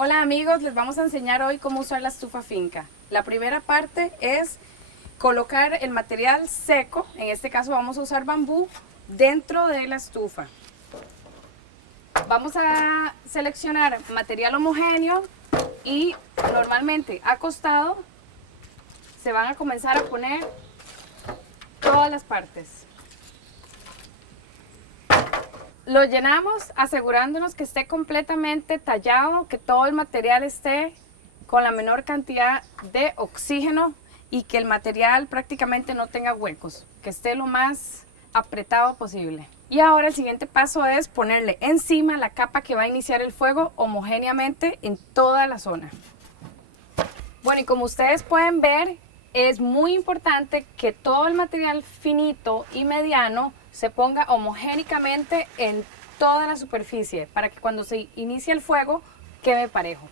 Hola amigos, les vamos a enseñar hoy cómo usar la estufa finca. La primera parte es colocar el material seco, en este caso vamos a usar bambú, dentro de la estufa. Vamos a seleccionar material homogéneo y normalmente acostado se van a comenzar a poner todas las partes. Lo llenamos asegurándonos que esté completamente tallado, que todo el material esté con la menor cantidad de oxígeno y que el material prácticamente no tenga huecos, que esté lo más apretado posible. Y ahora el siguiente paso es ponerle encima la capa que va a iniciar el fuego homogéneamente en toda la zona. Bueno, y como ustedes pueden ver, es muy importante que todo el material finito y mediano se ponga homogénicamente en toda la superficie para que cuando se inicie el fuego quede parejo.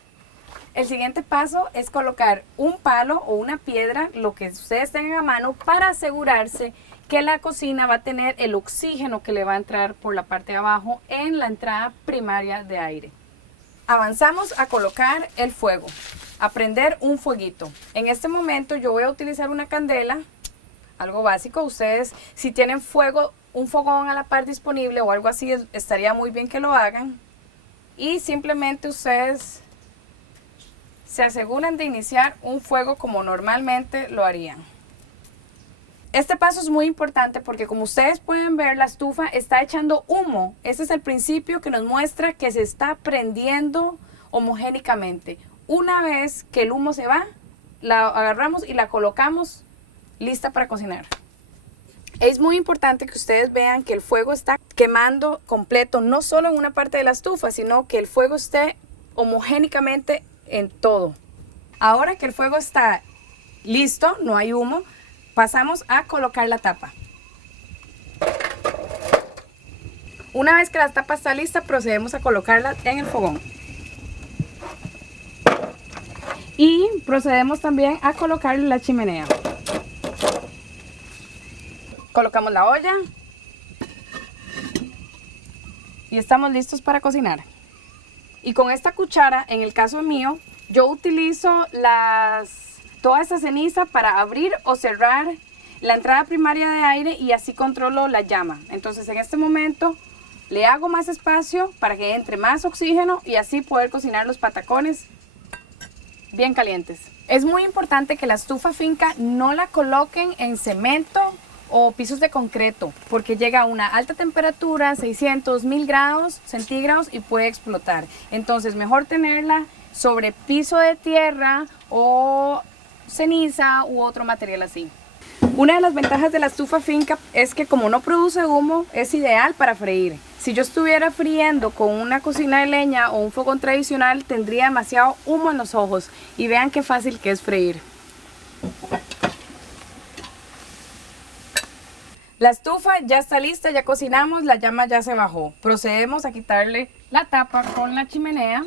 El siguiente paso es colocar un palo o una piedra, lo que ustedes tengan a mano, para asegurarse que la cocina va a tener el oxígeno que le va a entrar por la parte de abajo en la entrada primaria de aire. Avanzamos a colocar el fuego, a prender un fueguito. En este momento yo voy a utilizar una candela, algo básico. Ustedes, si tienen fuego, un fogón a la par disponible o algo así, estaría muy bien que lo hagan. Y simplemente ustedes se aseguran de iniciar un fuego como normalmente lo harían. Este paso es muy importante porque, como ustedes pueden ver, la estufa está echando humo. Ese es el principio que nos muestra que se está prendiendo homogénicamente. Una vez que el humo se va, la agarramos y la colocamos lista para cocinar. Es muy importante que ustedes vean que el fuego está quemando completo, no solo en una parte de la estufa, sino que el fuego esté homogénicamente en todo. Ahora que el fuego está listo, no hay humo, pasamos a colocar la tapa. Una vez que la tapa está lista, procedemos a colocarla en el fogón. Y procedemos también a colocarle la chimenea. Colocamos la olla y estamos listos para cocinar. Y con esta cuchara, en el caso mío, yo utilizo toda esta ceniza para abrir o cerrar la entrada primaria de aire y así controlo la llama. Entonces en este momento le hago más espacio para que entre más oxígeno y así poder cocinar los patacones bien calientes. Es muy importante que la estufa finca no la coloquen en cemento o pisos de concreto, porque llega a una alta temperatura, 600, 1000 grados centígrados, y puede explotar. Entonces mejor tenerla sobre piso de tierra o ceniza u otro material así. Una de las ventajas de la estufa finca es que, como no produce humo, es ideal para freír. Si yo estuviera friendo con una cocina de leña o un fogón tradicional, tendría demasiado humo en los ojos. Y vean qué fácil que es freír. La estufa ya está lista, ya cocinamos, la llama ya se bajó. Procedemos a quitarle la tapa con la chimenea.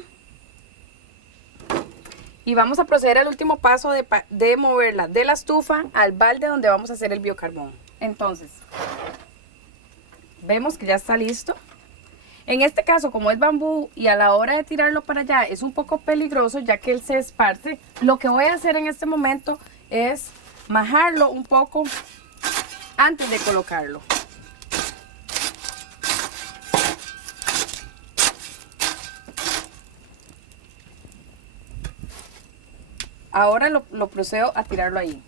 Y vamos a proceder al último paso de moverla de la estufa al balde donde vamos a hacer el biocarbón. Entonces, vemos que ya está listo. En este caso, como es bambú y a la hora de tirarlo para allá es un poco peligroso, ya que él se esparce, lo que voy a hacer en este momento es majarlo un poco antes de colocarlo. Ahora lo procedo a tirarlo ahí.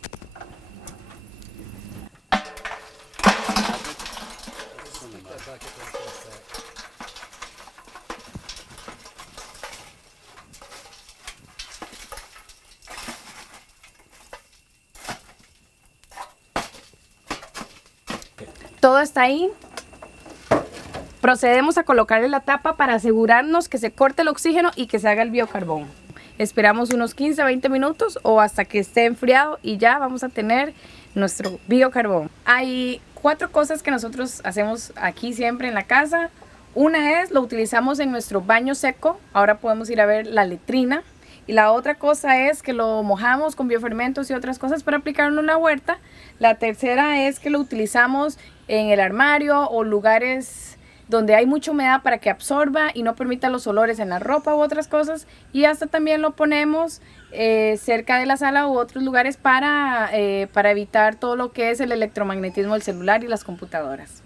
Todo está ahí. Procedemos a colocarle la tapa para asegurarnos que se corte el oxígeno y que se haga el biocarbón. Esperamos unos 15-20 minutos o hasta que esté enfriado y ya vamos a tener nuestro biocarbón. Hay 4 cosas que nosotros hacemos aquí siempre en la casa. Una es, lo utilizamos en nuestro baño seco. Ahora podemos ir a ver la letrina. Y la otra cosa es que lo mojamos con biofermentos y otras cosas para aplicarlo en la huerta. La tercera es que lo utilizamos en el armario o lugares donde hay mucha humedad para que absorba y no permita los olores en la ropa u otras cosas. Y hasta también lo ponemos cerca de la sala u otros lugares para evitar todo lo que es el electromagnetismo del celular y las computadoras.